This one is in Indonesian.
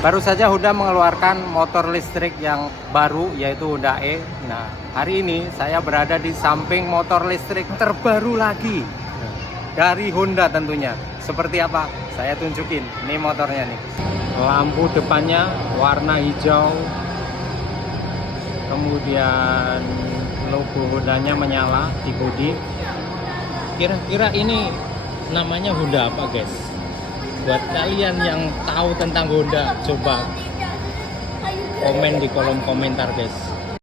Baru saja Honda mengeluarkan motor listrik yang baru, yaitu Honda E. Nah, hari ini saya berada di samping motor listrik terbaru lagi dari Honda tentunya. Seperti apa? Saya tunjukin. Ini motornya nih. Lampu depannya warna hijau. Kemudian logo Hondanya menyala di bodi. Kira-kira ini namanya Honda apa, guys? Buat kalian yang tahu tentang Honda, coba komen di kolom komentar, guys.